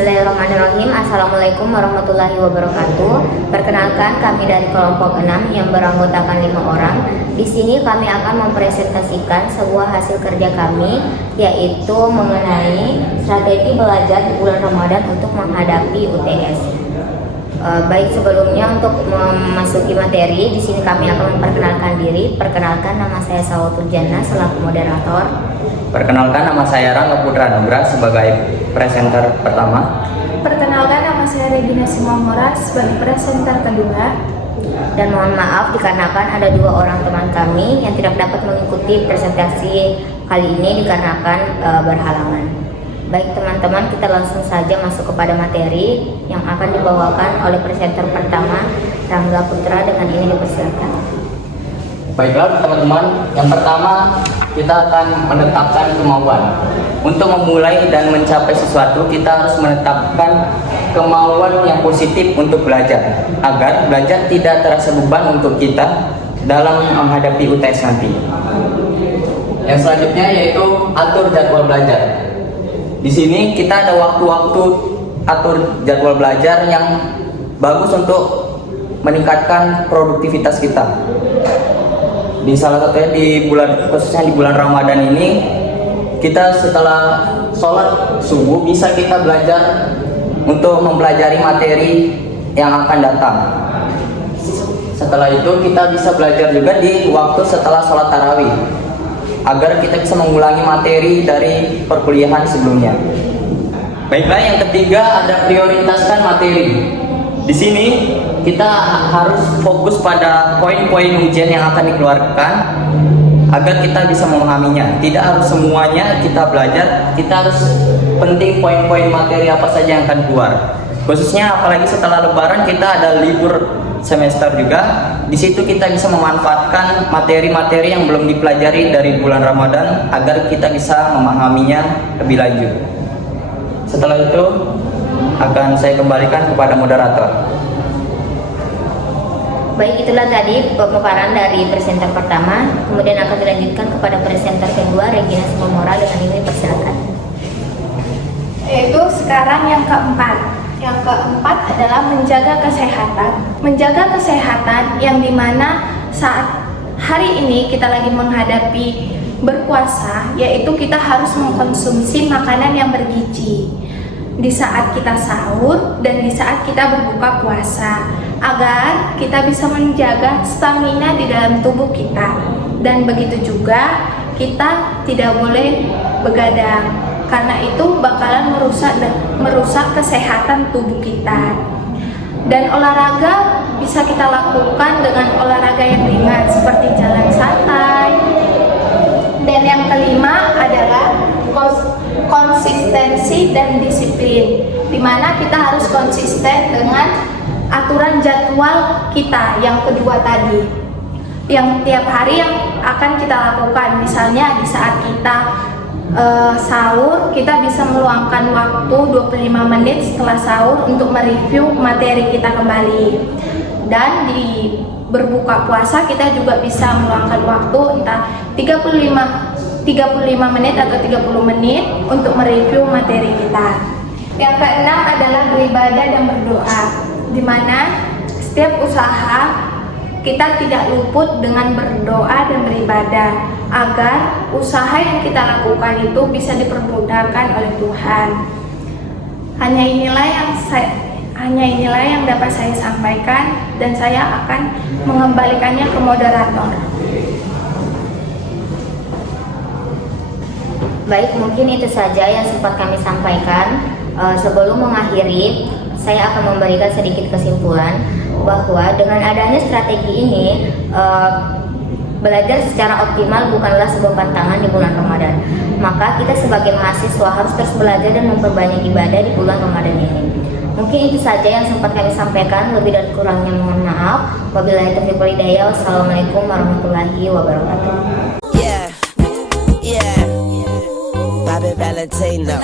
Bismillahirrahmanirrahim. Assalamualaikum warahmatullahi wabarakatuh. Perkenalkan, kami dari kelompok 6 yang beranggotakan 5 orang. Di sini kami akan mempresentasikan sebuah hasil kerja kami, yaitu mengenai strategi belajar di bulan Ramadan untuk menghadapi UTS. Baik, sebelumnya untuk memasuki materi, di sini kami akan memperkenalkan diri. Perkenalkan, nama saya Sawatul Jannah selaku moderator. Perkenalkan, nama saya Rangga Putra Nugra sebagai presenter pertama. Perkenalkan, nama saya Regina Simamora sebagai presenter kedua. Dan mohon maaf dikarenakan ada 2 orang teman kami yang tidak dapat mengikuti presentasi kali ini dikarenakan berhalangan. Baik teman-teman, kita langsung saja masuk kepada materi yang akan dibawakan oleh presenter pertama, Rangga Putra. Dengan ini dipersilakan. Baiklah teman-teman, yang pertama kita akan menetapkan kemauan. Untuk memulai dan mencapai sesuatu, kita harus menetapkan kemauan yang positif untuk belajar, agar belajar tidak terasa beban untuk kita dalam menghadapi UTS nanti. Yang selanjutnya yaitu atur jadwal belajar. Di sini kita ada waktu-waktu atur jadwal belajar yang bagus untuk meningkatkan produktivitas kita. Di salah satunya khususnya di bulan Ramadan ini, kita setelah sholat subuh bisa kita belajar untuk mempelajari materi yang akan datang. Setelah itu kita bisa belajar juga di waktu setelah sholat tarawih, agar kita bisa mengulangi materi dari perkuliahan sebelumnya. Baiklah, yang ketiga ada prioritaskan materi. Di sini kita harus fokus pada poin-poin ujian yang akan dikeluarkan agar kita bisa memahaminya. Tidak harus semuanya kita belajar, kita harus penting poin-poin materi apa saja yang akan keluar. Khususnya apalagi setelah Lebaran kita ada libur semester juga. Di situ kita bisa memanfaatkan materi-materi yang belum dipelajari dari bulan Ramadan agar kita bisa memahaminya lebih lanjut. Setelah itu akan saya kembalikan kepada moderator. Baik, itulah tadi pemaparan dari presenter pertama. Kemudian akan dilanjutkan kepada presenter kedua, Regina Simamora. Dengan ini persilakan. Yaitu sekarang yang keempat. Yang keempat adalah menjaga kesehatan. Menjaga kesehatan yang dimana saat hari ini kita lagi menghadapi berpuasa, yaitu kita harus mengkonsumsi makanan yang bergizi di saat kita sahur dan di saat kita berbuka puasa, agar kita bisa menjaga stamina di dalam tubuh kita. Dan begitu juga kita tidak boleh begadang, karena itu bakalan merusak kesehatan tubuh kita. Dan olahraga bisa kita lakukan dengan olahraga yang ringan seperti jalan santai. Dan yang kelima adalah konsistensi dan disiplin, dimana kita harus konsisten dengan aturan jadwal kita yang kedua tadi, yang tiap hari yang akan kita lakukan. Misalnya di saat kita sahur, kita bisa meluangkan waktu 25 menit setelah sahur untuk mereview materi kita kembali. Dan di berbuka puasa kita juga bisa meluangkan waktu entah 35 menit atau 30 menit untuk mereview materi kita. Yang keenam adalah beribadah dan berdoa, di mana setiap usaha kita tidak luput dengan berdoa dan beribadah, agar usaha yang kita lakukan itu bisa dipermudahkan oleh Tuhan. Hanya inilah yang dapat saya sampaikan, dan saya akan mengembalikannya ke moderator. Baik, mungkin itu saja yang sempat kami sampaikan. Sebelum mengakhiri, saya akan memberikan sedikit kesimpulan bahwa dengan adanya strategi ini, belajar secara optimal bukanlah sebuah pantangan di bulan Ramadan. Maka kita sebagai mahasiswa harus terus belajar dan memperbanyak ibadah di bulan Ramadan ini. Mungkin itu saja yang sempat kami sampaikan. Lebih dan kurangnya mohon maaf. Wabillahi taufiq wal hidayah. Wassalamualaikum warahmatullahi wabarakatuh. Bobby Valentino.